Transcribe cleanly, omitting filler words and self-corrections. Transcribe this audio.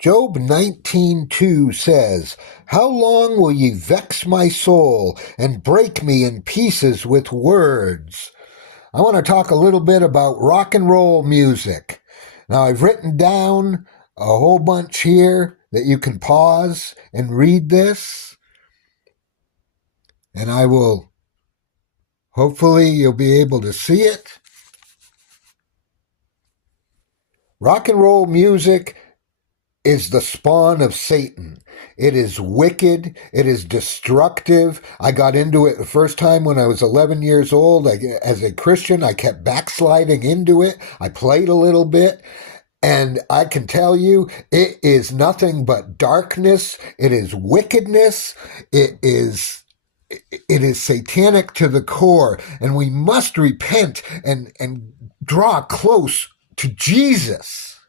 Job 19:2 says, "How long will ye vex my soul and break me in pieces with words?" I want to talk a little bit about rock and roll music. Now, I've written down a whole bunch here that you can pause and read this, and I will, hopefully, you'll be able to see it. Rock and roll music is the spawn of Satan. It is wicked. It is destructive. I got into it the first time when I was 11 years old. As a Christian, I kept backsliding into it. I played a little bit. And I can tell you, it is nothing but darkness. It is wickedness. It is satanic to the core. And we must repent and draw close to Jesus.